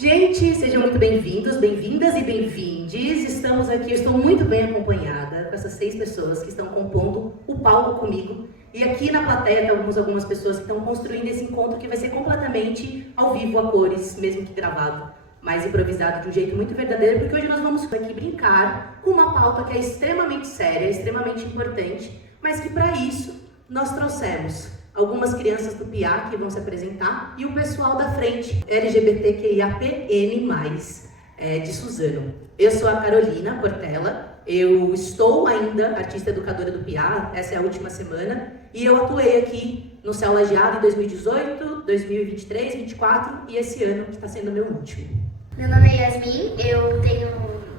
Gente, sejam muito bem-vindos, bem-vindas e bem-vindes. Estamos aqui, eu estou muito bem acompanhada com essas 6 pessoas que estão compondo o palco comigo. E aqui na plateia temos algumas pessoas que estão construindo esse encontro que vai ser completamente ao vivo, a cores, mesmo que gravado, mas improvisado de um jeito muito verdadeiro, porque hoje nós vamos aqui brincar com uma pauta que é extremamente séria, extremamente importante, mas que para isso nós trouxemos algumas crianças do PIA que vão se apresentar e o pessoal da frente LGBTQIAPN+, de Suzano. Eu sou a Carolina Portela, eu estou ainda artista educadora do PIA, essa é a última semana, e eu atuei aqui no Céu Lajeado em 2018, 2023, 2024 e esse ano que está sendo o meu último. Meu nome é Yasmin, eu tenho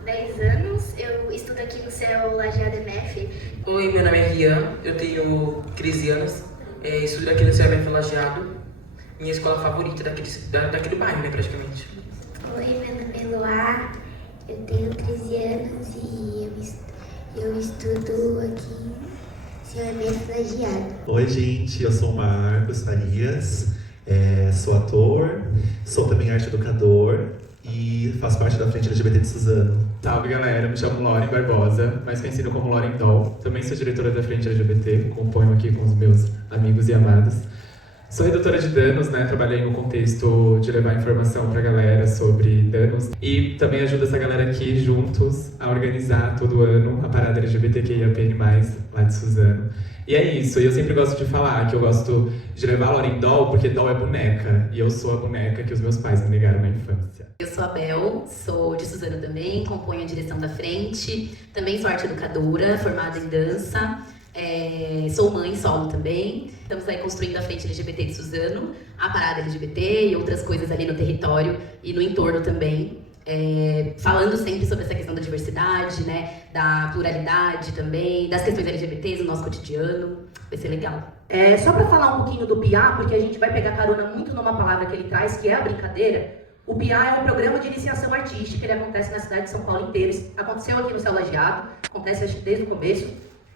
10 anos, eu estudo aqui no Céu Lajeado MF. Oi, meu nome é Rian, eu tenho 13 anos. Estudo aqui no CMF Lajeado, minha escola favorita daqui do bairro, né, praticamente. Oi, meu nome é Luá, eu tenho 13 anos e eu estudo aqui no CMF Lajeado. Oi, gente, eu sou o Marcos Farias, sou ator, sou também arte educador e faço parte da Frente LGBT de Suzano. Salve galera, me chamo Lauren Barbosa, mais conhecido como Lauren Doll. Também sou diretora da Frente LGBT, componho aqui com os meus amigos e amados. Sou redutora de danos, né? Trabalhei no contexto de levar informação pra galera sobre danos e também ajudo essa galera aqui juntos a organizar todo ano a parada LGBTQIAPN+, lá de Suzano. E é isso, e eu sempre gosto de falar que eu gosto de levar a Lauren Doll porque Doll é boneca, e eu sou a boneca que os meus pais me negaram na infância. Eu sou a Bel, sou de Suzano também, componho a direção da frente, também sou arte educadora, formada em dança, sou mãe solo também. Estamos aí construindo a frente LGBT de Suzano, a parada LGBT e outras coisas ali no território e no entorno também. Falando sempre sobre essa questão da diversidade, né, da pluralidade também, das questões LGBTs no nosso cotidiano, vai ser legal. Só para falar um pouquinho do PIA, porque a gente vai pegar carona muito numa palavra que ele traz, que é a brincadeira. O PIA é um programa de iniciação artística, ele acontece na cidade de São Paulo inteira, aconteceu aqui no Céu Lajeado, acontece acho que desde o começo.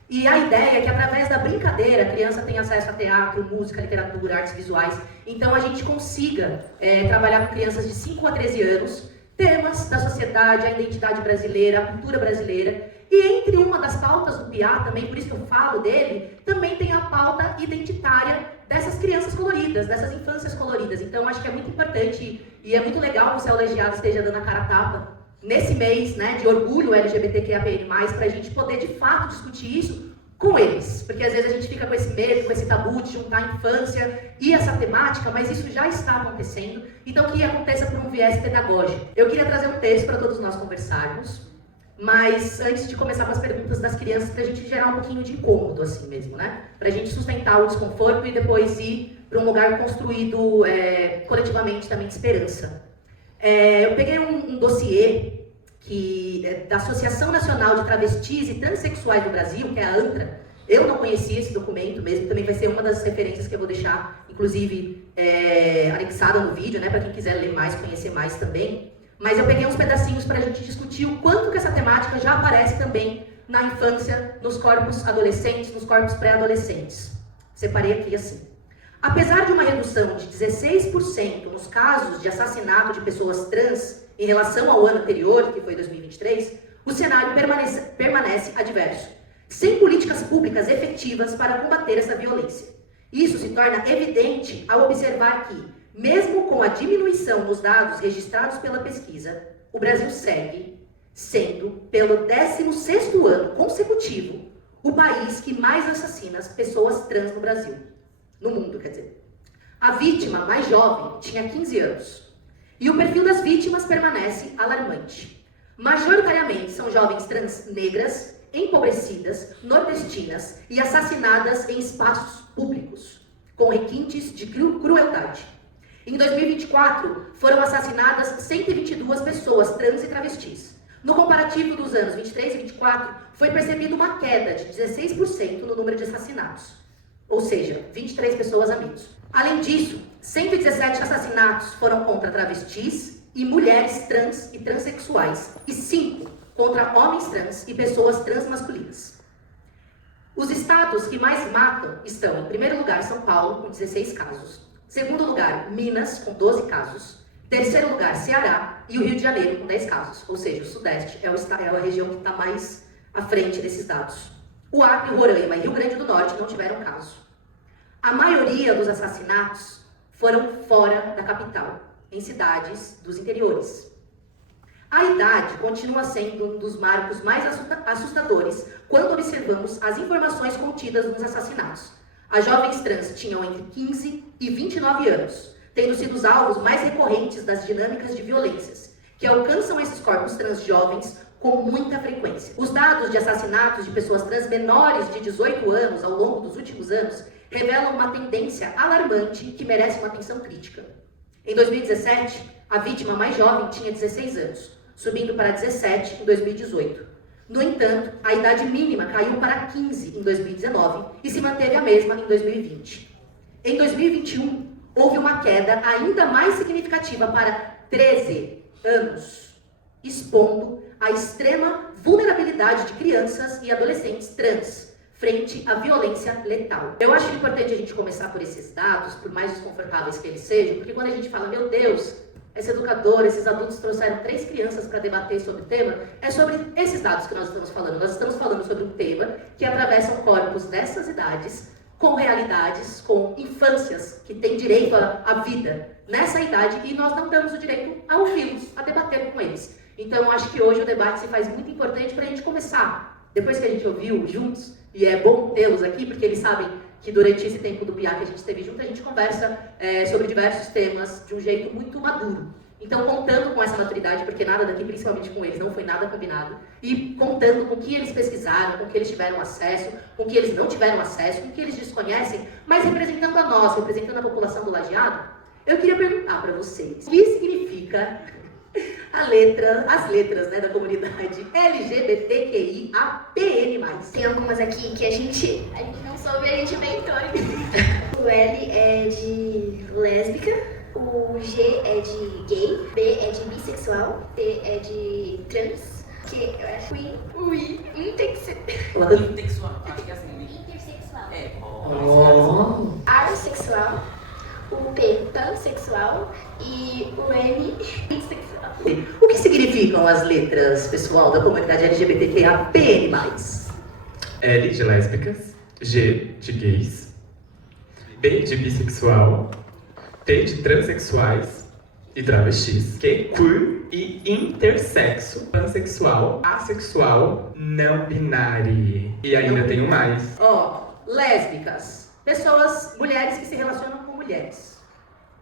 E a ideia é que através da brincadeira a criança tenha acesso a teatro, música, literatura, artes visuais. Então a gente consiga trabalhar com crianças de 5 a 13 anos, temas da sociedade, a identidade brasileira, a cultura brasileira. E entre uma das pautas do PIA, também por isso que eu falo dele, também tem a pauta identitária dessas crianças coloridas, dessas infâncias coloridas. Então acho que é muito importante e é muito legal que o Céu Lajeado esteja dando a cara a tapa nesse mês, né, de orgulho LGBTQIAPN+, para a gente poder de fato discutir isso com eles. Porque às vezes a gente fica com esse medo, com esse tabu de juntar a infância e essa temática, mas isso já está acontecendo, então que aconteça por um viés pedagógico. Eu queria trazer um texto para todos nós conversarmos, mas antes de começar com as perguntas das crianças, para a gente gerar um pouquinho de incômodo assim mesmo, né? Para a gente sustentar o desconforto e depois ir para um lugar construído coletivamente também de esperança. Eu peguei um dossiê da Associação Nacional de Travestis e Transsexuais do Brasil, que é a ANTRA. Eu não conhecia esse documento mesmo, também vai ser uma das referências que eu vou deixar, inclusive, anexada no vídeo, né, para quem quiser ler mais, conhecer mais também. Mas eu peguei uns pedacinhos para a gente discutir o quanto que essa temática já aparece também na infância, nos corpos adolescentes, nos corpos pré-adolescentes. Separei aqui assim. Apesar de uma redução de 16% nos casos de assassinato de pessoas trans em relação ao ano anterior, que foi 2023, o cenário permanece adverso, sem políticas públicas efetivas para combater essa violência. Isso se torna evidente ao observar que, mesmo com a diminuição nos dados registrados pela pesquisa, o Brasil segue sendo, pelo 16º ano consecutivo, o país que mais assassina as pessoas trans no Brasil. No mundo, quer dizer. A vítima mais jovem tinha 15 anos. E o perfil das vítimas permanece alarmante. Majoritariamente são jovens trans negras, empobrecidas, nordestinas e assassinadas em espaços públicos, com requintes de crueldade. Em 2024, foram assassinadas 122 pessoas trans e travestis. No comparativo dos anos 23 e 24, foi percebida uma queda de 16% no número de assassinatos. Ou seja, 23 pessoas a menos. Além disso, 117 assassinatos foram contra travestis e mulheres trans e transexuais, e 5 contra homens trans e pessoas transmasculinas. Os estados que mais matam estão, em primeiro lugar, São Paulo, com 16 casos. Segundo lugar, Minas, com 12 casos. Terceiro lugar, Ceará e o Rio de Janeiro, com 10 casos. Ou seja, o Sudeste é a região que está mais à frente desses dados. O Acre, Roraima e Rio Grande do Norte não tiveram caso. A maioria dos assassinatos foram fora da capital, em cidades dos interiores. A idade continua sendo um dos marcos mais assustadores quando observamos as informações contidas nos assassinatos. As jovens trans tinham entre 15 e 29 anos, tendo sido os alvos mais recorrentes das dinâmicas de violências, que alcançam esses corpos trans jovens com muita frequência. Os dados de assassinatos de pessoas trans menores de 18 anos ao longo dos últimos anos revelam uma tendência alarmante que merece uma atenção crítica. Em 2017, a vítima mais jovem tinha 16 anos, subindo para 17 em 2018. No entanto, a idade mínima caiu para 15 em 2019 e se manteve a mesma em 2020. Em 2021, houve uma queda ainda mais significativa para 13 anos, expondo a extrema vulnerabilidade de crianças e adolescentes trans frente à violência letal. Eu acho importante a gente começar por esses dados, por mais desconfortáveis que eles sejam, porque quando a gente fala, meu Deus, essa educadora, esses adultos trouxeram 3 crianças para debater sobre o tema, é sobre esses dados que nós estamos falando. Nós estamos falando sobre um tema que atravessa corpos dessas idades, com realidades, com infâncias que têm direito à vida nessa idade, e nós não damos o direito a ouvi-los, a debater com eles. Então, eu acho que hoje o debate se faz muito importante para a gente começar, depois que a gente ouviu juntos, e é bom tê-los aqui, porque eles sabem que durante esse tempo do PIA que a gente esteve junto, a gente conversa sobre diversos temas de um jeito muito maduro. Então, contando com essa maturidade, porque nada daqui, principalmente com eles, não foi nada combinado, e contando com o que eles pesquisaram, com o que eles tiveram acesso, com o que eles não tiveram acesso, com o que eles desconhecem, mas representando a nós, representando a população do Lajeado, eu queria perguntar para vocês, o que significa as letras, né, da comunidade LGBTQIAPN+. Tem algumas aqui que a gente não soube, a gente inventou. O L é de lésbica, o G é de gay, B é de bissexual, T é de trans, Q eu acho que o I, Intersexual, acho que é assim. intersexual, É. assexual, o P pansexual e o N bissexual. O que significam as letras, pessoal, da comunidade LGBTQIAPN+. L de lésbicas, G de gays, B de bissexual, T de transexuais e travestis, Q queer e intersexo, pansexual, assexual, não binário. E ainda tenho mais. Lésbicas, pessoas, mulheres que se relacionam com mulheres.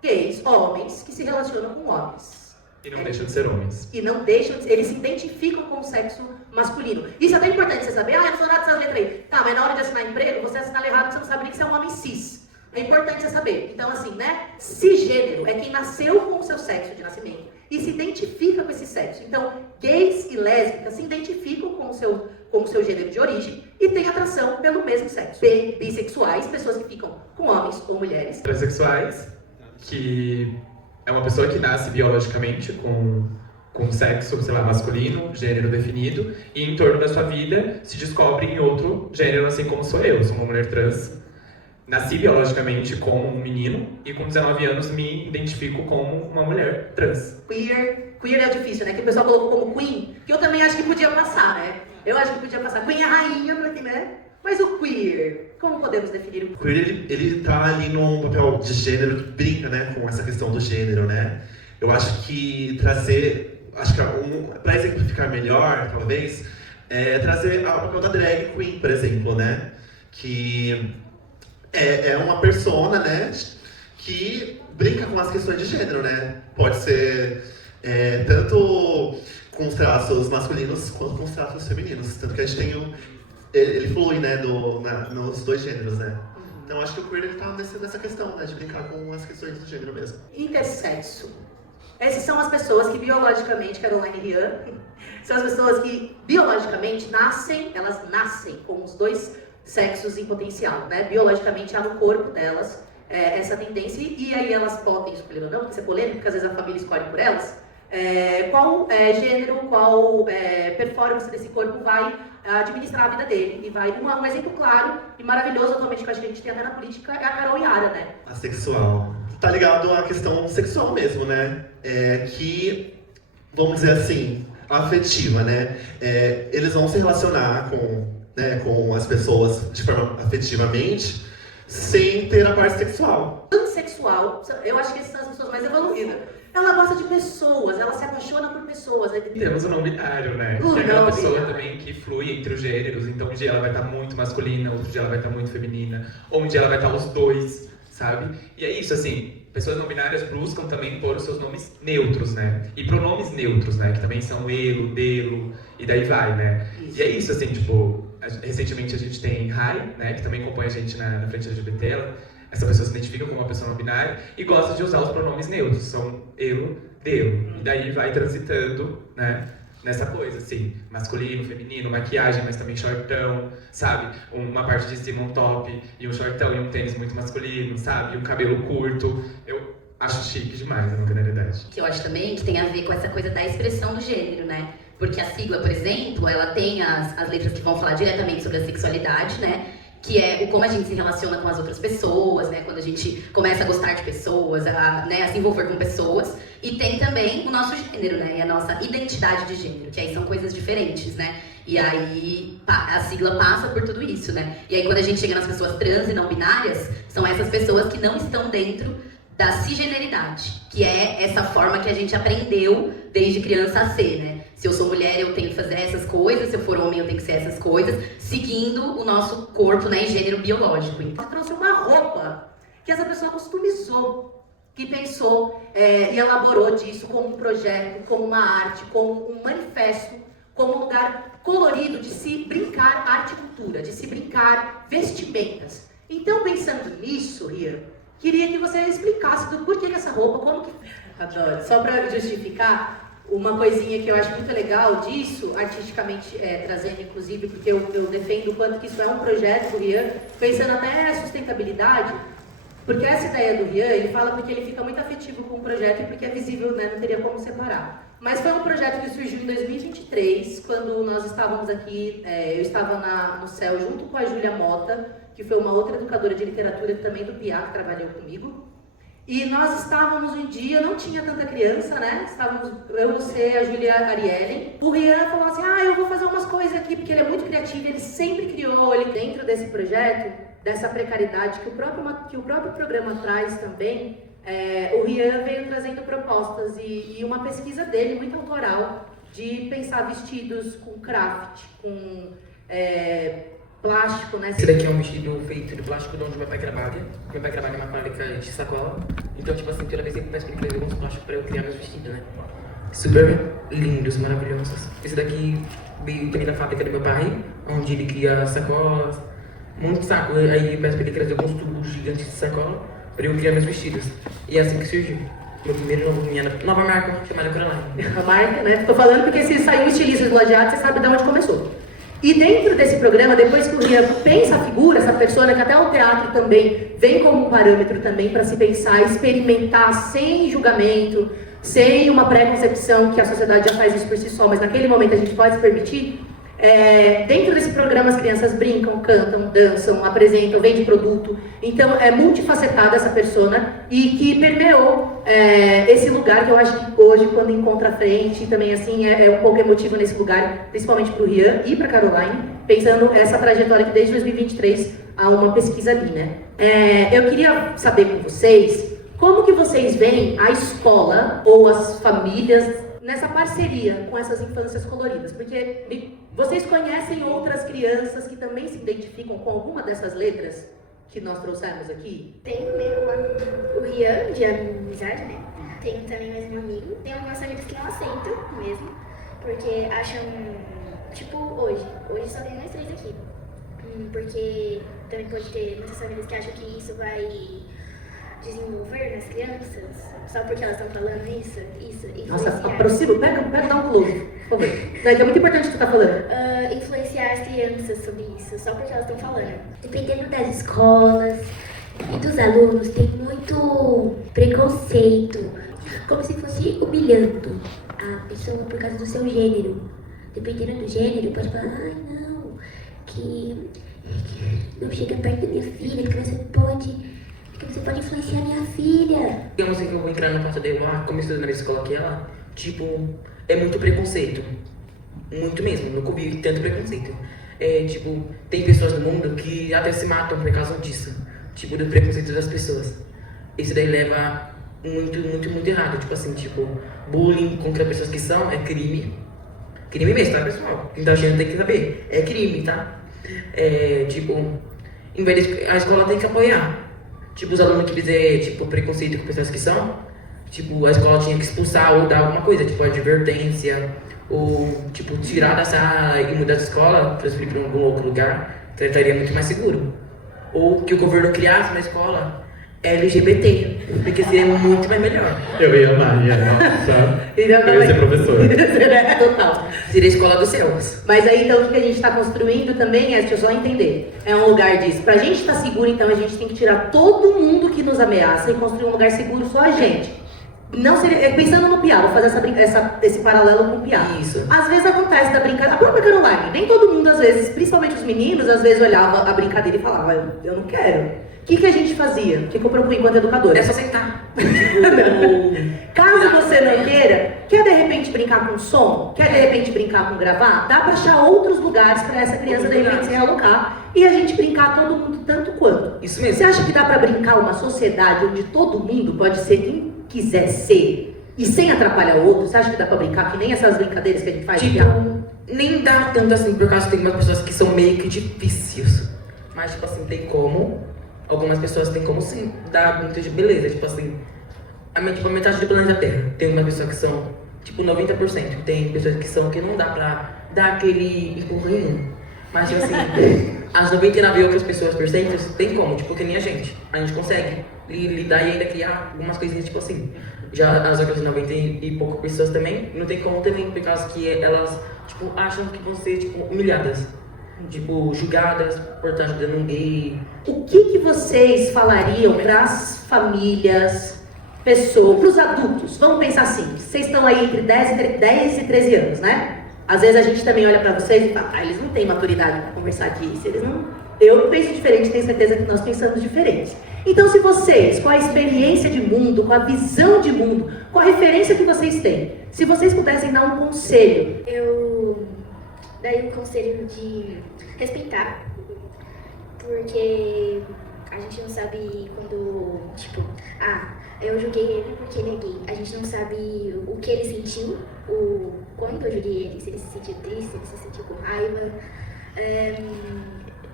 Gays, homens que se relacionam com homens. E não deixam de ser homens. E não deixam de, eles se identificam com o sexo masculino. Isso é até importante você saber. Eu não sou nada dessas letras aí. Tá, mas na hora de assinar emprego, você assina errado, você não sabe nem que você é um homem cis. É importante você saber. Então, assim, né? Cisgênero é quem nasceu com o seu sexo de nascimento e se identifica com esse sexo. Então, gays e lésbicas se identificam com o seu gênero de origem e têm atração pelo mesmo sexo. Bissexuais, pessoas que ficam com homens ou mulheres. Transexuais, que é uma pessoa que nasce biologicamente com sexo, sei lá, masculino, gênero definido, e em torno da sua vida se descobre em outro gênero, assim como sou eu. Sou uma mulher trans, nasci biologicamente como um menino e com 19 anos me identifico como uma mulher trans. Queer é difícil, né? Que o pessoal colocou como queen, que eu também acho que podia passar, né? Eu acho que podia passar. Queen é rainha, porque, né? Mas o queer, como podemos definir o queer? Queer, ele tá ali num papel de gênero que brinca, né, com essa questão do gênero, né? Eu acho que para exemplificar melhor, talvez, trazer o papel da drag queen, por exemplo, né? Que é uma persona, né, que brinca com as questões de gênero, né? Pode ser tanto com os traços masculinos quanto com os traços femininos. Tanto que a gente tem ele flui, né, nos dois gêneros, né? Então acho que o queer ele tá nessa questão, né, de brincar com as questões do gênero mesmo. Intersexo. Essas são as pessoas que biologicamente, Caroline Rian, são as pessoas que biologicamente elas nascem com os dois sexos em potencial, né? Biologicamente há no corpo delas essa tendência, e aí elas podem escolher ou não, porque isso é polêmico, porque às vezes a família escolhe por elas, qual gênero, qual performance desse corpo vai administrar a vida dele. E vai, um exemplo claro e maravilhoso atualmente que eu acho que a gente tem até na política é a Carol Yara, né? Assexual. tá ligado à questão sexual mesmo, né? Que, vamos dizer assim, afetiva, né? Eles vão se relacionar com as pessoas de forma afetivamente, sem ter a parte sexual. Pansexual, eu acho que essas são as pessoas mais evoluídas. Ela gosta de pessoas, ela se apaixona por pessoas. Temos o não binário, né? Que é aquela pessoa também que flui entre os gêneros. Então, um dia ela vai estar muito masculina, outro dia ela vai estar muito feminina. Ou um dia ela vai estar os dois, sabe? E é isso, assim, pessoas não binárias buscam também pôr os seus nomes neutros, né? E pronomes neutros, né? Que também são elo, delo, e daí vai, né? Isso. E é isso, assim, tipo, recentemente a gente tem Rai, né? Que também acompanha a gente na frente LGBT. Essa pessoa se identifica como uma pessoa não binária e gosta de usar os pronomes neutros, são elo, delo. E daí vai transitando, né? Nessa coisa, assim, masculino, feminino, maquiagem, mas também shortão, sabe? Uma parte de cima, um top, e um shortão, e um tênis muito masculino, sabe? E um cabelo curto. Eu acho chique demais a não binariedade. Que eu acho também que tem a ver com essa coisa da expressão do gênero, né? Porque a sigla, por exemplo, ela tem as letras que vão falar diretamente sobre a sexualidade, né? Que é o como a gente se relaciona com as outras pessoas, né? Quando a gente começa a gostar de pessoas, a se envolver com pessoas. E tem também o nosso gênero, né? E a nossa identidade de gênero, que aí são coisas diferentes, né? E aí a sigla passa por tudo isso, né? E aí quando a gente chega nas pessoas trans e não binárias, são essas pessoas que não estão dentro da cisgeneridade, que é essa forma que a gente aprendeu desde criança a ser, né? Se eu sou mulher, eu tenho que fazer essas coisas, se eu for homem, eu tenho que ser essas coisas, seguindo o nosso corpo, né, e gênero biológico. Então, trouxe uma roupa que essa pessoa customizou, que pensou e elaborou disso como um projeto, como uma arte, como um manifesto, como um lugar colorido de se brincar arte e cultura, de se brincar vestimentas. Então, pensando nisso, Rian, queria que você explicasse do porquê que essa roupa, como que... Adoro. Só para justificar, uma coisinha que eu acho muito legal disso, artisticamente trazendo inclusive, porque eu defendo o quanto que isso é um projeto do Rian, pensando até a sustentabilidade, porque essa ideia do Rian, ele fala porque ele fica muito afetivo com o projeto e porque é visível, né, não teria como separar. Mas foi um projeto que surgiu em 2023, quando nós estávamos aqui, eu estava no CEL junto com a Júlia Mota, que foi uma outra educadora de literatura também do PIA, que trabalhou comigo. E nós estávamos um dia, não tinha tanta criança, né? Estávamos eu, você, a Júlia Ariellen. O Rian falou assim, eu vou fazer umas coisas aqui, porque ele é muito criativo, ele sempre criou, ele dentro desse projeto, dessa precariedade que o próprio programa traz também, o Rian veio trazendo propostas e uma pesquisa dele, muito autoral, de pensar vestidos com craft, com plástico, né? Esse daqui é um vestido feito de plástico de onde meu pai trabalha. Meu pai trabalha numa fábrica de sacola. Então, tipo assim, toda vez que eu peço pra ele trazer alguns plásticos pra eu criar meus vestidos, né? Super lindos, maravilhosos. Esse daqui veio também da fábrica do meu pai, onde ele cria sacolas, muito saco. Aí eu peço pra ele trazer alguns tubos gigantes de sacola pra eu criar meus vestidos. E é assim que surgiu. Minha nova marca, chamada Coraline. A marca, né? Tô falando porque se saiu um estilista do Lajeado, você sabe de onde começou. E dentro desse programa, depois que o Rian pensa a figura, essa persona, que até o teatro também vem como um parâmetro também para se pensar, experimentar sem julgamento, sem uma pré-concepção que a sociedade já faz isso por si só, mas naquele momento a gente pode se permitir. Dentro desse programa as crianças brincam, cantam, dançam, apresentam, vendem produto. Então é multifacetada essa persona e que permeou esse lugar que eu acho que hoje, quando encontra a frente, também assim é um pouco emotivo nesse lugar, principalmente para o Rian e para a Caroline, pensando essa trajetória que desde 2023 há uma pesquisa ali, né? Eu queria saber com vocês como que vocês veem a escola ou as famílias nessa parceria com essas infâncias coloridas, porque vocês conhecem outras crianças que também se identificam com alguma dessas letras que nós trouxemos aqui? Tem o Rian, de amizade, né? Tem também mais um amigo. Tem algumas famílias que não aceitam mesmo, porque acham, tipo, hoje só tem nós três aqui. Porque também pode ter muitas famílias que acham que isso vai desenvolver nas crianças, só porque elas estão falando isso. Nossa, aproxima, pega dá um close, por favor. Que é muito importante o que tu tá falando. Influenciar as crianças sobre isso, só porque elas estão falando. Dependendo das escolas e dos alunos, tem muito preconceito, como se fosse humilhando a pessoa por causa do seu gênero. Dependendo do gênero, pode falar, não, que não chega perto da minha filha, porque você pode porque você pode influenciar minha filha. Eu não sei que eu vou entrar no quarto dele lá, como eu estudo na mesma escola que ela, tipo, é muito preconceito. Muito mesmo, nunca vi tanto preconceito. Tipo, tem pessoas no mundo que até se matam por causa disso. Tipo, do preconceito das pessoas. Isso daí leva muito errado. Tipo assim, tipo, bullying contra pessoas que são é crime. Crime mesmo, tá, pessoal? Quem tá achando tem que saber. É crime, tá? Tipo, em vez de, a escola tem que apoiar. Tipo, os alunos que fizer, tipo, preconceito com pessoas que são, tipo, a escola tinha que expulsar ou dar alguma coisa, tipo, advertência, ou, tipo, tirar da sala e mudar de escola, transferir para algum outro lugar, estaria muito mais seguro. Ou que o governo criasse uma escola LGBT, porque seria muito mais melhor. Eu ia amar, nossa. Eu ia ser professor. Total. Seria a escola dos céus. Mas aí, então, o que a gente está construindo também deixa eu só entender, é um lugar disso. Pra gente estar seguro, então, a gente tem que tirar todo mundo que nos ameaça e construir um lugar seguro só a gente. Não seria, pensando no piá, vou fazer esse paralelo com o piá. Isso. Às vezes acontece da brincadeira, a própria Caroline, nem todo mundo, às vezes, principalmente os meninos, às vezes olhava a brincadeira e falava, eu não quero. O que a gente fazia? O que eu propunha enquanto educadora? É só sentar. Caso você não queira, quer de repente brincar com som? Quer de repente brincar com gravar? Dá pra achar outros lugares pra essa criança de repente se realocar e a gente brincar todo mundo tanto quanto. Isso mesmo. Você acha que dá pra brincar uma sociedade onde todo mundo pode ser quem quiser ser e sem atrapalhar o outro? Você acha que dá pra brincar que nem essas brincadeiras que a gente faz? Tipo, nem dá tanto assim, por causa que tem umas pessoas que são meio que difíceis. Mas, tipo assim, tem como. Algumas pessoas têm como sim dar muito de beleza. Tipo assim, tipo, a metade do planeta Terra. Tem umas pessoas que são, tipo, 90%. Tem pessoas que são que não dá pra dar aquele empurrinho. Mas, tipo assim, as 99 outras pessoas percentes tem como, tipo, que nem a gente. A gente consegue lidar e ainda criar algumas coisinhas, tipo assim. Já as outras 90 e poucas pessoas também, não tem como também, por causa que elas, tipo, acham que vão ser, tipo, humilhadas. Tipo, julgadas por estar ajudando um gay. O que vocês falariam para as famílias, pessoas, para os adultos? Vamos pensar assim, vocês estão aí entre 10 e 13 anos, né? Às vezes a gente também olha para vocês e fala, eles não têm maturidade para conversar aqui. Se eles não... Eu penso diferente, tenho certeza que nós pensamos diferente. Então, se vocês, com a experiência de mundo, com a visão de mundo, com a referência que vocês têm, se vocês pudessem dar um conselho... Eu daria o conselho de respeitar, porque a gente não sabe quando, tipo, eu julguei ele porque ele é gay. A gente não sabe o que ele sentiu, quando eu julguei ele, se ele se sentiu triste, se ele se sentiu com raiva.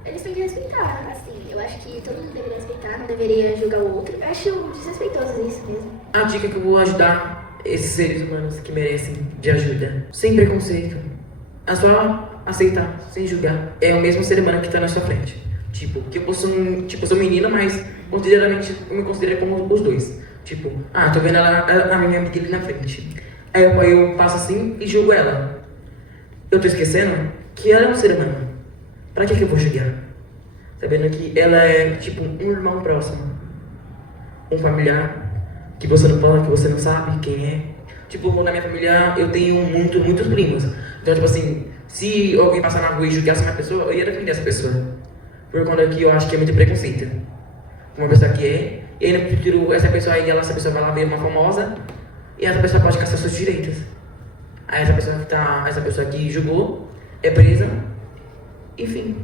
Eles têm que respeitar, assim. Eu acho que todo mundo deveria respeitar, não deveria julgar o outro. Eu acho desrespeitoso isso mesmo. A dica que eu vou ajudar esses seres humanos que merecem de ajuda, sem preconceito. É só aceitar, sem julgar. É o mesmo ser humano que tá na sua frente. Tipo, que eu sou sou menino, mas consideradamente eu me considero como os dois. Tipo, tô vendo a minha amiga ali na frente. Aí eu passo assim e julgo ela. Eu tô esquecendo que ela é um ser humano. Pra que eu vou julgar? Sabendo que ela é, tipo, um irmão próximo. Um familiar que você não fala, que você não sabe quem é. Tipo, na minha família eu tenho muitos primos. Então, tipo assim, se alguém passar na rua e julgasse uma pessoa, eu ia defender essa pessoa. Por conta que eu acho que é muito preconceito. Uma pessoa que é, e aí eu prefiro essa pessoa aí, essa pessoa vai lá ver uma famosa, e essa pessoa pode caçar seus direitos. Aí essa pessoa que julgou, é presa, enfim.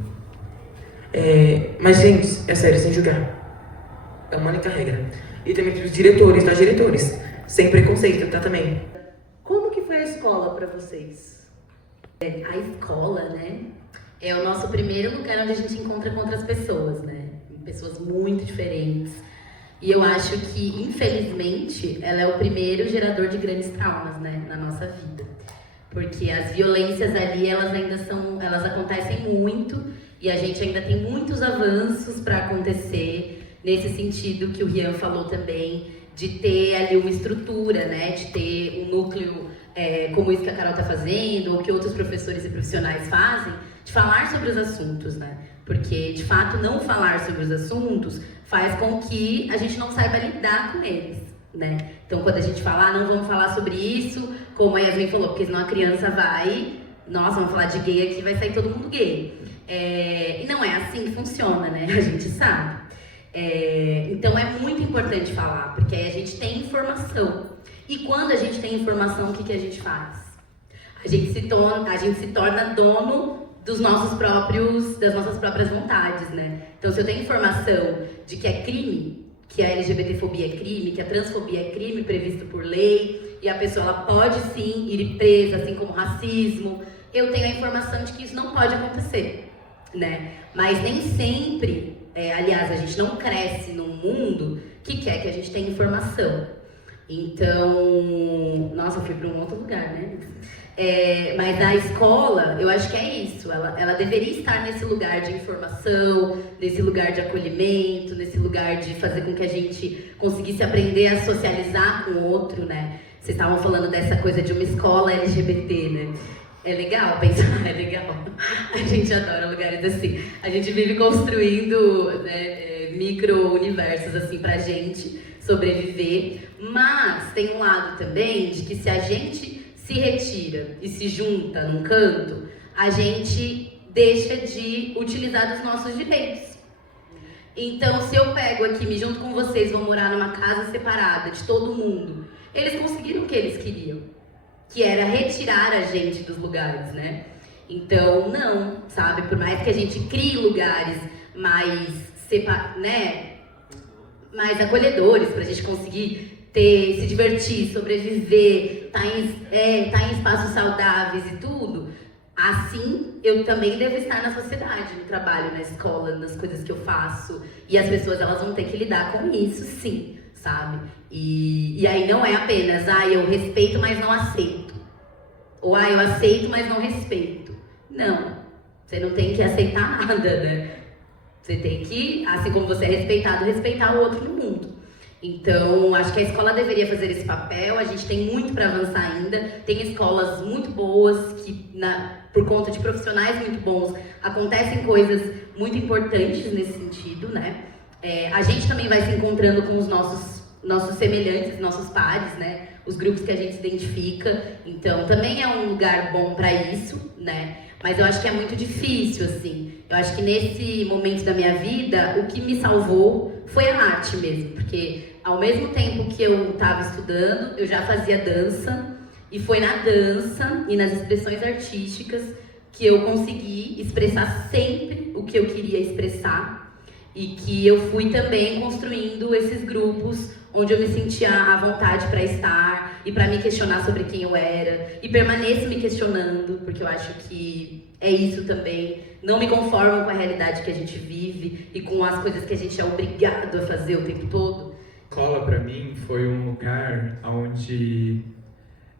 Mas, gente, é sério, sem julgar. É uma única regra. E também os diretores, tá? Diretores. Sem preconceito, tá? Também. Como que foi a escola para vocês? A escola, né, é o nosso primeiro lugar onde a gente encontra com outras pessoas, né? Pessoas muito diferentes. E eu acho que, infelizmente, ela é o primeiro gerador de grandes traumas, né, na nossa vida. Porque as violências ali, elas acontecem muito e a gente ainda tem muitos avanços para acontecer nesse sentido que o Rian falou também, de ter ali uma estrutura, né, de ter um núcleo como isso que a Carol está fazendo, ou que outros professores e profissionais fazem, de falar sobre os assuntos, né? Porque, de fato, não falar sobre os assuntos faz com que a gente não saiba lidar com eles, né? Então, quando a gente fala, não vamos falar sobre isso, como a Yasmin falou, porque senão a criança vai, nossa, vamos falar de gay aqui, vai sair todo mundo gay. E não é assim que funciona, né? A gente sabe. Então é muito importante falar, porque aí a gente tem informação. E quando a gente tem informação, o que a gente faz? A gente se torna dono das nossas próprias vontades, né? Então, se eu tenho informação de que é crime, que a LGBTfobia é crime, que a transfobia é crime previsto por lei, e a pessoa ela pode sim ir presa, assim como racismo, eu tenho a informação de que isso não pode acontecer, né? Mas nem sempre, aliás, a gente não cresce num mundo que quer que a gente tenha informação. Então, nossa, eu fui para um outro lugar, né? Mas a escola, eu acho que é isso, ela deveria estar nesse lugar de informação, nesse lugar de acolhimento, nesse lugar de fazer com que a gente conseguisse aprender a socializar com o outro, né? Vocês estavam falando dessa coisa de uma escola LGBT, né? É legal pensar, é legal. A gente adora lugares assim. A gente vive construindo, né, micro-universos assim pra gente sobreviver, mas tem um lado também de que se a gente se retira e se junta num canto, a gente deixa de utilizar dos nossos direitos. Então, se eu pego aqui, me junto com vocês, vou morar numa casa separada de todo mundo, eles conseguiram o que eles queriam, que era retirar a gente dos lugares, né? Então, não, sabe? Por mais que a gente crie lugares mais, mais acolhedores pra gente conseguir se divertir, sobreviver, tá em espaços saudáveis e tudo, assim eu também devo estar na sociedade, no trabalho, na escola, nas coisas que eu faço. E as pessoas elas vão ter que lidar com isso, sim, sabe? E aí não é apenas, eu respeito, mas não aceito. Ou eu aceito, mas não respeito. Não, você não tem que aceitar nada, né? Você tem que, assim como você é respeitado, respeitar o outro no mundo. Então, acho que a escola deveria fazer esse papel, a gente tem muito para avançar ainda, tem escolas muito boas que, por conta de profissionais muito bons, acontecem coisas muito importantes nesse sentido, né? A gente também vai se encontrando com os nossos semelhantes, nossos pares, né? Os grupos que a gente se identifica, então também é um lugar bom para isso, né? Mas eu acho que é muito difícil, assim. Eu acho que nesse momento da minha vida, o que me salvou foi a arte mesmo, porque ao mesmo tempo que eu estava estudando, eu já fazia dança, e foi na dança e nas expressões artísticas que eu consegui expressar sempre o que eu queria expressar, e que eu fui também construindo esses grupos onde eu me sentia à vontade para estar e para me questionar sobre quem eu era, e permaneço me questionando, porque eu acho que é isso também. Não me conformo com a realidade que a gente vive e com as coisas que a gente é obrigado a fazer o tempo todo. A escola, para mim, foi um lugar onde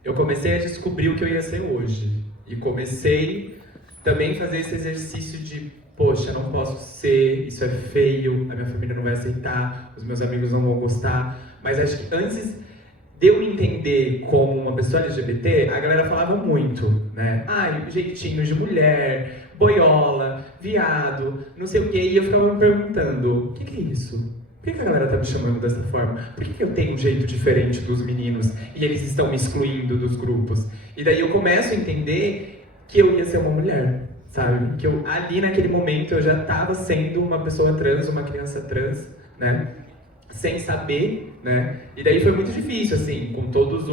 eu comecei a descobrir o que eu ia ser hoje. E comecei também a fazer esse exercício de, poxa, não posso ser, isso é feio, a minha família não vai aceitar, os meus amigos não vão gostar. Mas acho que antes de eu me entender como uma pessoa LGBT, a galera falava muito, né? Jeitinho de mulher, boiola, viado, não sei o quê. E eu ficava me perguntando, o que é isso? Por que a galera tá me chamando dessa forma? Por que eu tenho um jeito diferente dos meninos e eles estão me excluindo dos grupos? E daí eu começo a entender que eu ia ser uma mulher, sabe? Que eu, ali naquele momento eu já estava sendo uma pessoa trans, uma criança trans, né? Sem saber, né? E daí foi muito difícil, assim, com todos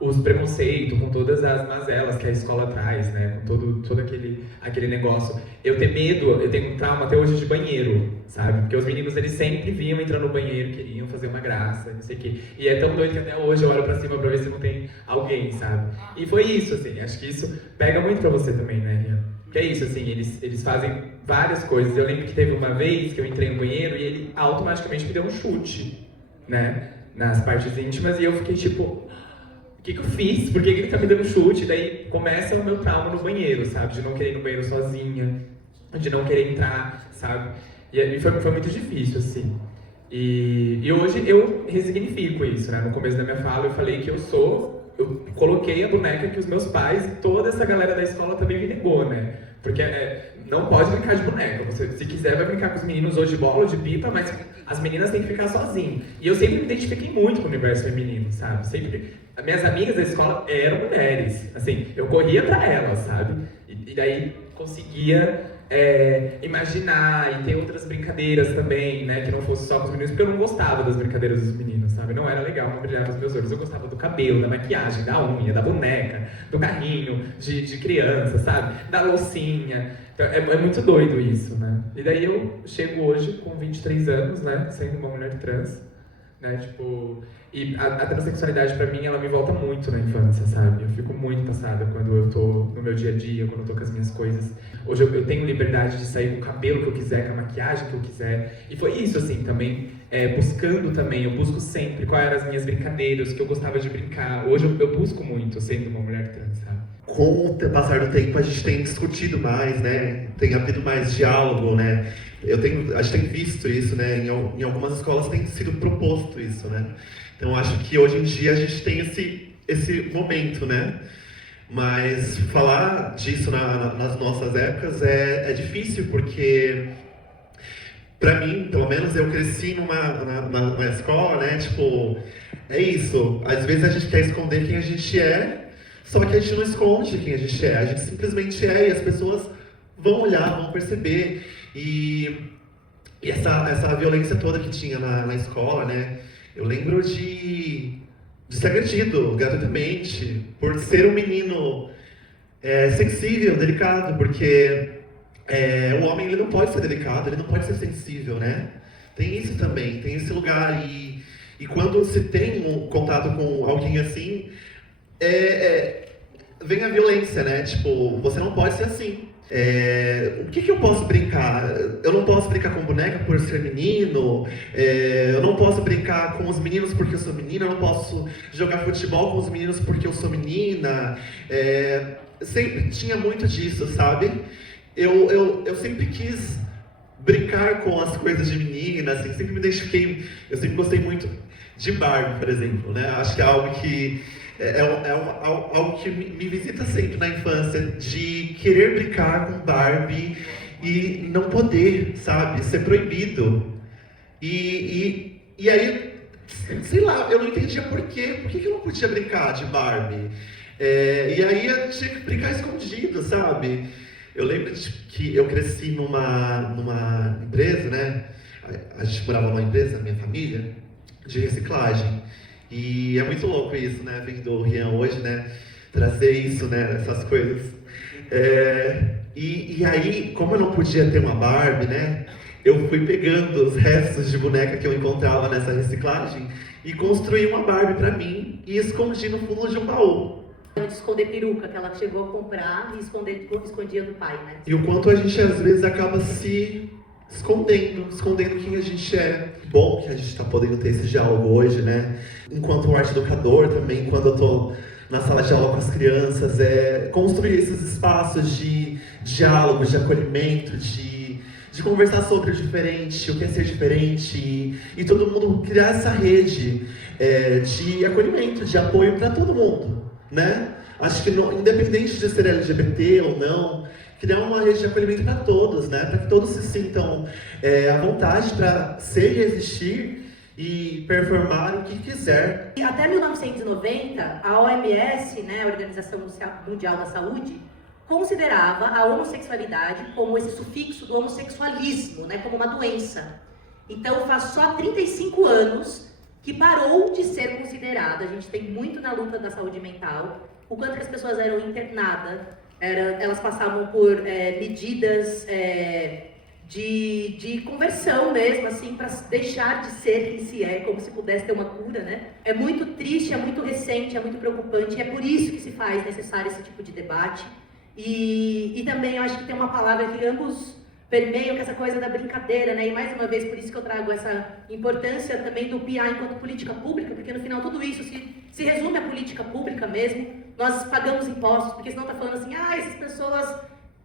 os preconceitos, com todas as mazelas que a escola traz, né? Com todo aquele negócio. Eu tenho medo, eu tenho um trauma até hoje de banheiro, sabe? Porque os meninos, eles sempre vinham entrar no banheiro, queriam fazer uma graça, não sei o quê. E é tão doido que até hoje eu olho pra cima pra ver se não tem alguém, sabe? E foi isso, assim, acho que isso pega muito pra você também, né, Rian? Porque é isso, assim, eles fazem várias coisas. Eu lembro que teve uma vez que eu entrei no banheiro e ele automaticamente me deu um chute, né? Nas partes íntimas, e eu fiquei tipo, o que eu fiz? Por que ele tá me dando chute? E daí começa o meu trauma no banheiro, sabe? De não querer ir no banheiro sozinha, de não querer entrar, sabe? E foi muito difícil, assim. E hoje eu resignifico isso, né? No começo da minha fala eu falei que eu coloquei a boneca que os meus pais e toda essa galera da escola também me negou, né? Porque não pode brincar de boneca. Você, se quiser, vai brincar com os meninos hoje de bola ou de pipa, mas as meninas têm que ficar sozinhas. E eu sempre me identifiquei muito com o universo feminino, sabe? Sempre. As minhas amigas da escola eram mulheres. Assim, eu corria pra elas, sabe? E daí conseguia imaginar e ter outras brincadeiras também, né, que não fosse só com os meninos, porque eu não gostava das brincadeiras dos meninos, sabe? Não era legal não brilhar nos meus olhos. Eu gostava do cabelo, da maquiagem, da unha, da boneca, do carrinho de criança, sabe? Da loucinha. Então, é muito doido isso, né? E daí eu chego hoje com 23 anos, né, sendo uma mulher trans, né, tipo... E a transexualidade, pra mim, ela me volta muito na infância, sabe? Eu fico muito passada quando eu tô no meu dia a dia, quando eu tô com as minhas coisas. Hoje eu tenho liberdade de sair com o cabelo que eu quiser, com a maquiagem que eu quiser. E foi isso, assim, também, buscando também. Eu busco sempre quais eram as minhas brincadeiras, o que eu gostava de brincar. Hoje eu busco muito, sendo uma mulher trans, sabe? Com o passar do tempo, a gente tem discutido mais, né? Tem havido mais diálogo, né? A gente tem visto isso, né? Em algumas escolas tem sido proposto isso, né? Então, acho que hoje em dia a gente tem esse momento, né? Mas falar disso nas nossas épocas é difícil, porque, pra mim, pelo menos, eu cresci numa escola, né? Tipo, é isso. Às vezes a gente quer esconder quem a gente é, só que a gente não esconde quem a gente é. A gente simplesmente é, e as pessoas vão olhar, vão perceber. E essa violência toda que tinha na escola, né? Eu lembro de ser agredido gratuitamente por ser um menino sensível, delicado, porque o homem ele não pode ser delicado, ele não pode ser sensível, né? Tem isso também, tem esse lugar. E quando se tem um contato com alguém assim, vem a violência, né? Tipo, você não pode ser assim. O que eu posso brincar? Eu não posso brincar com boneca por ser menino, eu não posso brincar com os meninos porque eu sou menina, eu não posso jogar futebol com os meninos porque eu sou menina. Sempre tinha muito disso, sabe? Eu sempre quis brincar com as coisas de menina, assim, sempre me identifiquei, eu sempre gostei muito de Barbie, por exemplo, né? Acho que é algo que algo que me visita sempre na infância, de querer brincar com Barbie e não poder, sabe? Ser proibido. E aí, sei lá, eu não entendia por quê. Por que eu não podia brincar de Barbie? E aí eu tinha que brincar escondido, sabe? Eu lembro que eu cresci numa empresa, né? A gente morava numa empresa, minha família, de reciclagem. E é muito louco isso, né? Vem do Rian hoje, né? Trazer isso, né? Essas coisas. E aí, como eu não podia ter uma Barbie, né? Eu fui pegando os restos de boneca que eu encontrava nessa reciclagem e construí uma Barbie pra mim e escondi no fundo de um baú. De esconder peruca, que ela chegou a comprar e escondia do pai, né? E o quanto a gente, às vezes, acaba se escondendo quem a gente é. Bom que a gente está podendo ter esse diálogo hoje, né? Enquanto arte educador também, quando eu estou na sala de aula com as crianças, construir esses espaços de diálogo, de acolhimento, de conversar sobre o diferente, o que é ser diferente, e todo mundo criar essa rede de acolhimento, de apoio para todo mundo, né? Acho que independente de ser LGBT ou não, criar uma rede de acolhimento para todos, né? Para que todos se sintam à vontade para ser e existir e performar o que quiser. E até 1990, a OMS, né, a Organização Mundial da Saúde, considerava a homossexualidade como esse sufixo do homossexualismo, né, como uma doença. Então faz só 35 anos que parou de ser considerada. A gente tem muito na luta da saúde mental, o quanto que as pessoas eram internadas, elas passavam por medidas de conversão mesmo, assim, para deixar de ser quem se é, como se pudesse ter uma cura, né? É muito triste, é muito recente, é muito preocupante, e é por isso que se faz necessário esse tipo de debate. E também eu acho que tem uma palavra que ambos permeiam, que é essa coisa da brincadeira, né? E mais uma vez, por isso que eu trago essa importância também do PIA enquanto política pública, porque no final tudo isso se resume à política pública mesmo. Nós pagamos impostos, porque senão tá falando assim, essas pessoas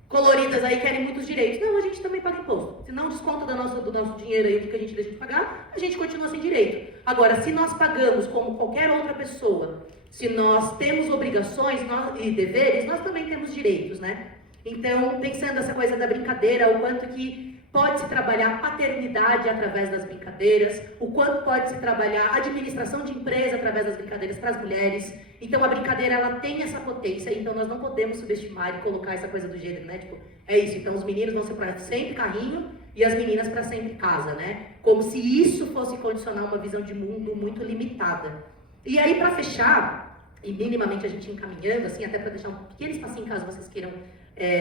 coloridas aí querem muitos direitos. Não, a gente também paga imposto. Se não desconta do nosso dinheiro aí, do que a gente deixa de pagar, a gente continua sem direito. Agora, se nós pagamos como qualquer outra pessoa, se nós temos obrigações e deveres, nós também temos direitos, né? Então, pensando essa coisa da brincadeira, o quanto que pode-se trabalhar paternidade através das brincadeiras, o quanto pode-se trabalhar administração de empresa através das brincadeiras para as mulheres. Então a brincadeira, ela tem essa potência, então nós não podemos subestimar e colocar essa coisa do gênero, né? Tipo, é isso, então os meninos vão ser para sempre carrinho e as meninas para sempre casa, né? Como se isso fosse condicionar uma visão de mundo muito limitada. E aí, para fechar, e minimamente a gente encaminhando, assim, até para deixar um pequeno espacinho caso vocês queiram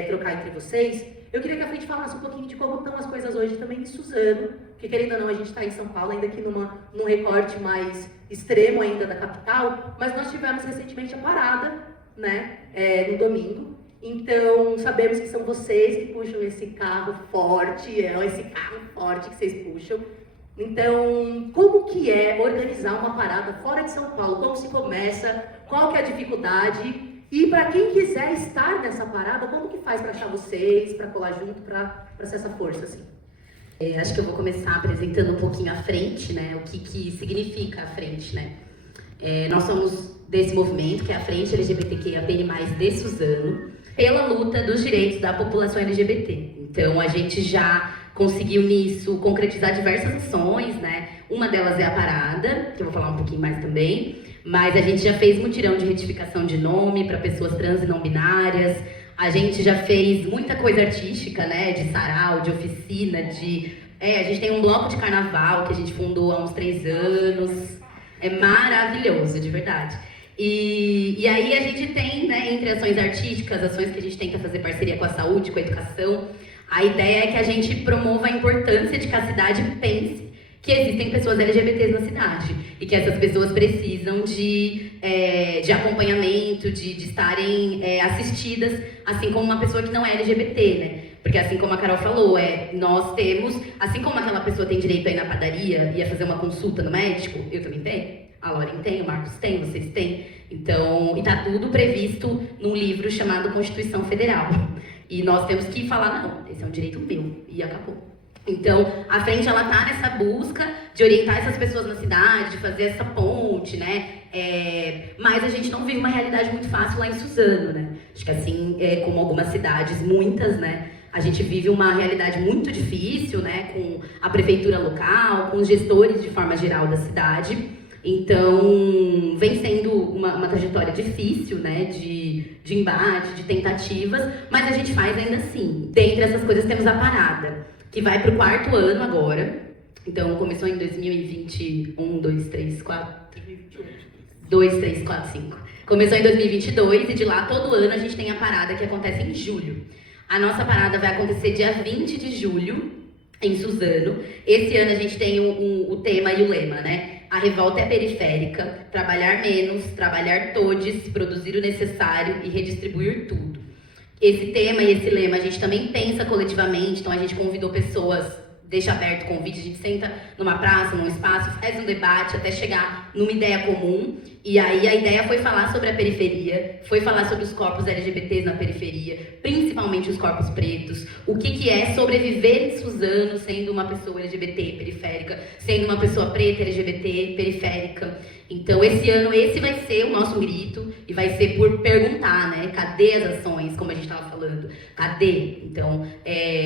trocar entre vocês, eu queria que a frente falasse um pouquinho de como estão as coisas hoje também em Suzano, porque querendo ou não, a gente está em São Paulo, ainda que num recorte mais extremo ainda da capital, mas nós tivemos recentemente a parada, né, no domingo. Então, sabemos que são vocês que puxam esse carro forte, esse carro forte que vocês puxam. Então, como que é organizar uma parada fora de São Paulo? Como se começa? Qual que é a dificuldade? E para quem quiser estar nessa parada, como que faz para achar vocês, para colar junto, para ser essa força, assim? Acho que eu vou começar apresentando um pouquinho a frente, né? O que significa a frente, né? Nós somos desse movimento, que é a Frente LGBTQIA+, de Suzano, pela luta dos direitos da população LGBT. Então, a gente já conseguiu nisso concretizar diversas ações, né? Uma delas é a parada, que eu vou falar um pouquinho mais também, mas a gente já fez mutirão de retificação de nome para pessoas trans e não binárias, a gente já fez muita coisa artística, né? De sarau, de oficina, a gente tem um bloco de carnaval que a gente fundou há uns 3 anos, é maravilhoso, de verdade. E aí a gente tem, né, entre ações artísticas, ações que a gente tenta fazer parceria com a saúde, com a educação, a ideia é que a gente promova a importância de que a cidade pense que existem pessoas LGBTs na cidade e que essas pessoas precisam de acompanhamento, de estarem assistidas, assim como uma pessoa que não é LGBT, né? Porque assim como a Carol falou, nós temos, assim como aquela pessoa tem direito a ir na padaria e a fazer uma consulta no médico, eu também tenho, a Lauren tem, o Marcos tem, vocês têm. Então, e tá tudo previsto num livro chamado Constituição Federal. E nós temos que falar, não, esse é um direito meu, e acabou. Então, a frente, ela tá nessa busca de orientar essas pessoas na cidade, de fazer essa ponte, né? Mas a gente não vive uma realidade muito fácil lá em Suzano, né? Acho que assim, como algumas cidades, muitas, né? A gente vive uma realidade muito difícil, né? Com a prefeitura local, com os gestores de forma geral da cidade. Então, vem sendo uma trajetória difícil, né? De embate, de tentativas, mas a gente faz ainda assim. Dentre essas coisas temos a parada, que vai para o 4º ano agora. Então, começou em 2021, 2, 3, 4... 2, 3, 4, 5. Começou em 2022 e de lá, todo ano, a gente tem a parada que acontece em julho. A nossa parada vai acontecer dia 20 de julho, em Suzano. Esse ano a gente tem o tema e o lema, né? A revolta é periférica, trabalhar menos, trabalhar todes, produzir o necessário e redistribuir tudo. Esse tema e esse lema a gente também pensa coletivamente, então a gente convidou pessoas, deixa aberto o convite, a gente senta numa praça, num espaço, faz um debate até chegar numa ideia comum. E aí a ideia foi falar sobre a periferia, foi falar sobre os corpos LGBTs na periferia, principalmente os corpos pretos, o que é sobreviver em Suzano sendo uma pessoa LGBT periférica, sendo uma pessoa preta LGBT periférica. Então esse ano esse vai ser o nosso grito e vai ser por perguntar, né? Cadê as ações, como a gente estava falando? Cadê? Então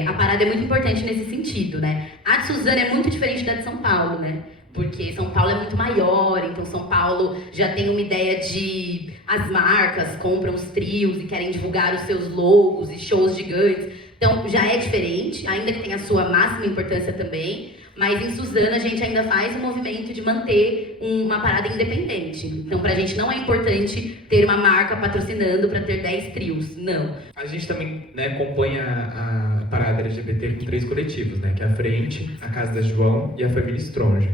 a parada é muito importante nesse sentido, né? A de Suzano é muito diferente da de São Paulo, né? Porque São Paulo é muito maior, então São Paulo já tem uma ideia de as marcas compram os trios e querem divulgar os seus logos e shows gigantes. Então já é diferente, ainda que tenha a sua máxima importância também, mas em Suzano a gente ainda faz o movimento de manter uma parada independente. Então pra gente não é importante ter uma marca patrocinando para ter 10 trios, não. A gente também, né, compõe a parada LGBT com 3 coletivos, né, que é a Frente, a Casa da João e a Família Stronge.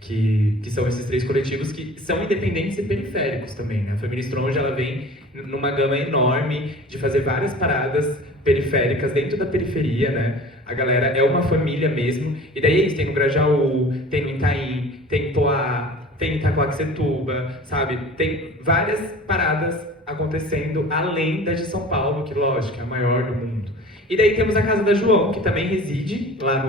Que são esses 3 coletivos que são independentes e periféricos também, né? A Família Stronge, ela vem numa gama enorme de fazer várias paradas periféricas dentro da periferia, né? A galera é uma família mesmo, e daí eles tem no Grajaú, tem no Itaim, tem em Poá, tem em Itacoaxetuba, sabe? Tem várias paradas acontecendo além da de São Paulo, que lógico, é a maior do mundo. E daí temos a Casa da João, que também reside lá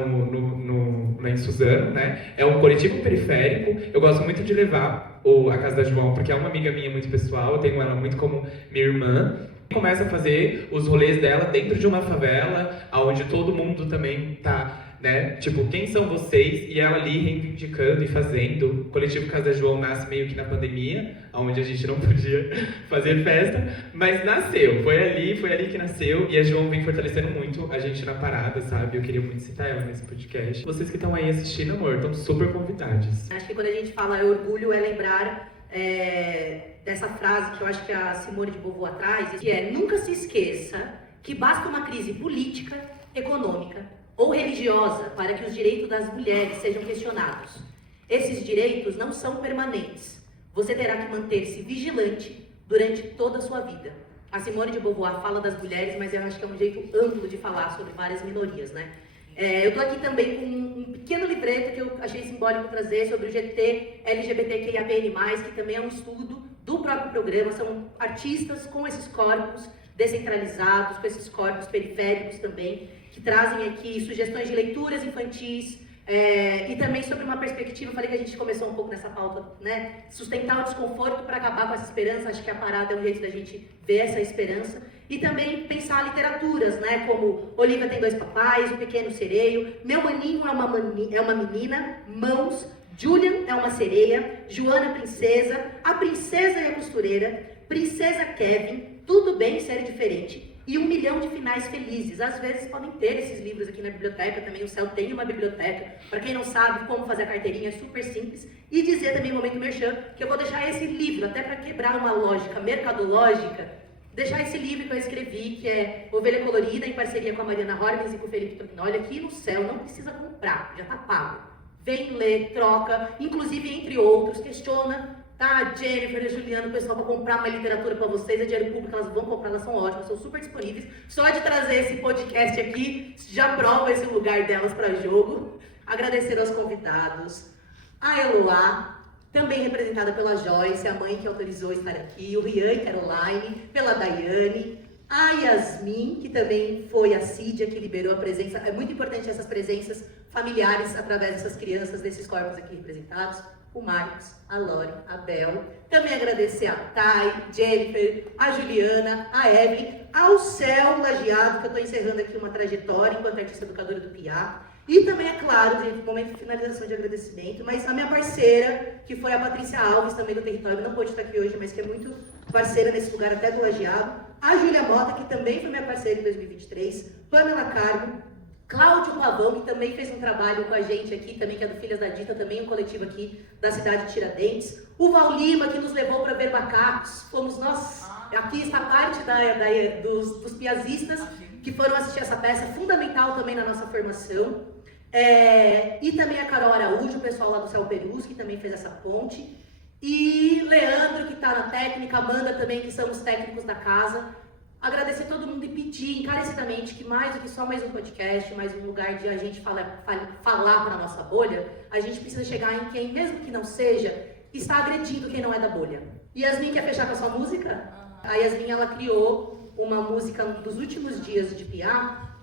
lá em Suzano, né? É um coletivo periférico. Eu gosto muito de levar a Casa da João, porque é uma amiga minha muito pessoal, eu tenho ela muito como minha irmã. Começa a fazer os rolês dela dentro de uma favela, onde todo mundo também tá, né? Tipo, quem são vocês? E ela ali reivindicando e fazendo. O coletivo Casa João nasce meio que na pandemia, onde a gente não podia fazer festa, mas nasceu. Foi ali que nasceu, e a João vem fortalecendo muito a gente na parada, sabe? Eu queria muito citar ela nesse podcast. Vocês que estão aí assistindo, amor, estão super convidados. Acho que quando a gente fala orgulho é lembrar dessa frase que eu acho que a Simone de Beauvoir traz, que é: nunca se esqueça que basta uma crise política, econômica ou religiosa para que os direitos das mulheres sejam questionados. Esses direitos não são permanentes. Você terá que manter-se vigilante durante toda a sua vida. A Simone de Beauvoir fala das mulheres, mas eu acho que é um jeito amplo de falar sobre várias minorias, né? Eu estou aqui também com um pequeno livreto que eu achei simbólico trazer sobre o GT LGBTQIAPN+, que também é um estudo do próprio programa. São artistas com esses corpos descentralizados, com esses corpos periféricos também, que trazem aqui sugestões de leituras infantis, e também sobre uma perspectiva. Eu falei que a gente começou um pouco nessa pauta, né? Sustentar o desconforto para acabar com essa esperança. Acho que a parada é um jeito da gente ver essa esperança. E também pensar literaturas, né? Como Olivia Tem Dois Papais, O Pequeno Sereio, Meu Maninho é uma Menina, Mãos, Julian é uma Sereia, Joana Princesa, A Princesa e a Costureira, Princesa Kevin, Tudo Bem Ser Diferente, e 1 milhão de finais felizes. Às vezes podem ter esses livros aqui na biblioteca, também o Céu tem uma biblioteca. Para quem não sabe como fazer a carteirinha, é super simples. E dizer também, momento merchan, que eu vou deixar esse livro, até para quebrar uma lógica mercadológica, deixar esse livro que eu escrevi, que é Ovelha Colorida, em parceria com a Mariana Hormes e com o Felipe Tognoli, aqui no Céu. Não precisa comprar, já está pago. Vem ler, troca, inclusive entre outros, questiona. Tá, a Jennifer, a Juliana, o pessoal, para comprar uma literatura para vocês, é dinheiro público, elas vão comprar, elas são ótimas, são super disponíveis. Só de trazer esse podcast aqui, já prova esse lugar delas para jogo. Agradecer aos convidados, a Eloá, também representada pela Joyce, a mãe que autorizou estar aqui, o Rian e Caroline, pela Daiane, a Yasmin, que também foi a Cídia que liberou a presença. É muito importante essas presenças familiares através dessas crianças, desses corpos aqui representados. O Marcos, a Lori, a Bel. Também agradecer a Thay, Jennifer, a Juliana, a Evelyn, ao Céu Lajeado, que eu estou encerrando aqui uma trajetória enquanto artista educadora do PIA. E também, é claro, gente, momento de finalização de agradecimento, mas a minha parceira, que foi a Patrícia Alves, também do Território, não pôde estar aqui hoje, mas que é muito parceira nesse lugar até do Lajeado. A Júlia Mota, que também foi minha parceira em 2023. Pamela Carmo. Cláudio Pavão, que também fez um trabalho com a gente aqui, também que é do Filhas da Dita, também um coletivo aqui da cidade de Tiradentes. O Val Lima, que nos levou para ver macacos. Fomos nós, aqui está parte dos piazistas que foram assistir essa peça, fundamental também na nossa formação. E também a Carol Araújo, o pessoal lá do Céu Perus, que também fez essa ponte. E Leandro, que está na técnica, Amanda também, que são os técnicos da casa. Agradecer todo mundo e pedir encarecidamente que mais do que só mais um podcast, mais um lugar de a gente falar para a nossa bolha, a gente precisa chegar em quem, mesmo que não seja, está agredindo quem não é da bolha. Yasmin quer fechar com a sua música? A Yasmin, ela criou uma música dos últimos dias de Piá,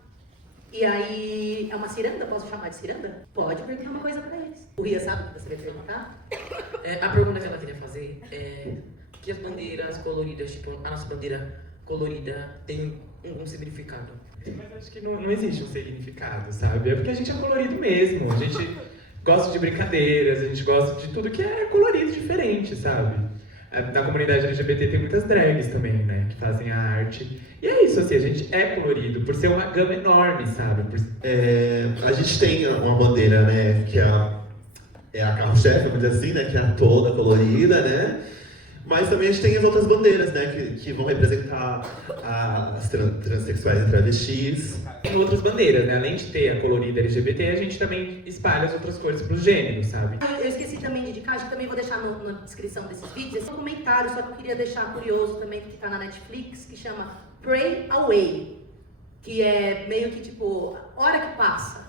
e aí, é uma ciranda? Posso chamar de ciranda? Pode perguntar uma coisa para eles. O Ria sabe o que você vai perguntar? A pergunta que ela queria fazer é que as bandeiras coloridas, tipo, a nossa bandeira colorida tem um significado. Mas acho que não existe um significado, sabe? É porque a gente é colorido mesmo. A gente gosta de brincadeiras, a gente gosta de tudo que é colorido diferente, sabe? Na comunidade LGBT tem muitas drags também, né? Que fazem a arte. E é isso, assim, a gente é colorido por ser uma gama enorme, sabe? A gente tem uma bandeira, né? Que é a carro-chefe, vamos dizer assim, né? Que é a toda colorida, né? Mas também a gente tem as outras bandeiras, né, que vão representar as transexuais e travestis. Tem outras bandeiras, né? Além de ter a colorida LGBT, a gente também espalha as outras cores para os gêneros, sabe? Eu esqueci também de indicar, acho que também vou deixar na descrição desses vídeos, esse documentário, só que eu queria deixar curioso também, que está na Netflix, que chama Pray Away, que é meio que tipo, hora que passa.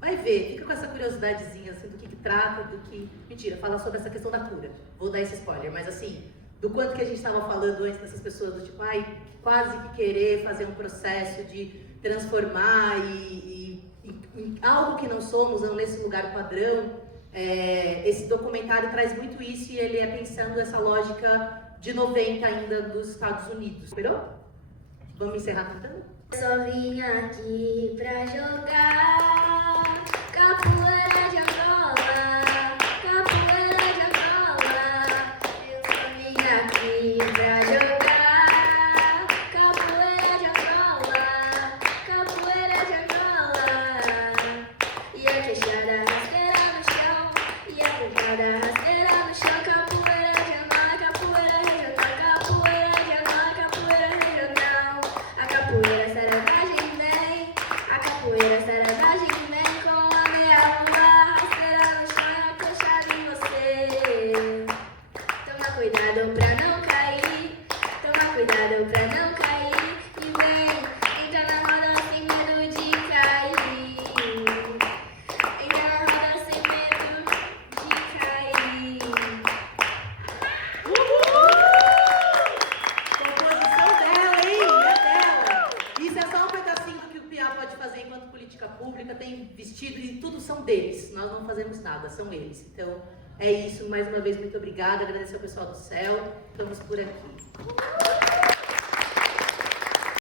Vai ver, fica com essa curiosidadezinha, assim, do que trata, do que... Mentira, fala sobre essa questão da cura. Vou dar esse spoiler, mas assim, do quanto que a gente estava falando antes dessas pessoas, do tipo, ai, quase que querer fazer um processo de transformar em algo que não somos, não nesse lugar padrão. Esse documentário traz muito isso e ele é pensando essa lógica de 90 ainda dos Estados Unidos. Esperou? Vamos encerrar cantando? Só vim aqui pra jogar capoeira de Angola, capoeira de Angola. Eu só vim aqui pra jogar capoeira de Angola, capoeira de Angola. E a queixada rasteira no chão, e a pontada rasteira no chão. Capoeira de Angola, capoeira regional, capoeira de Angola, capoeira regional. A capoeira saravagem vem, a capoeira saravagem vem com a meia lua rasteira no chão e a queixada em você. Toma cuidado pra não cair, toma cuidado pra não cair. E vem, entra na roda sem medo de cair. Entra na roda sem medo de cair. Composição dela, hein? É dela. Isso é só um pedacinho do que o PIA pode fazer enquanto política pública, tem vestido e tudo são deles. Nós não fazemos nada, são eles. Então, é isso. Mais uma vez, muito obrigada. Agradecer ao pessoal do CEL. Estamos por aqui.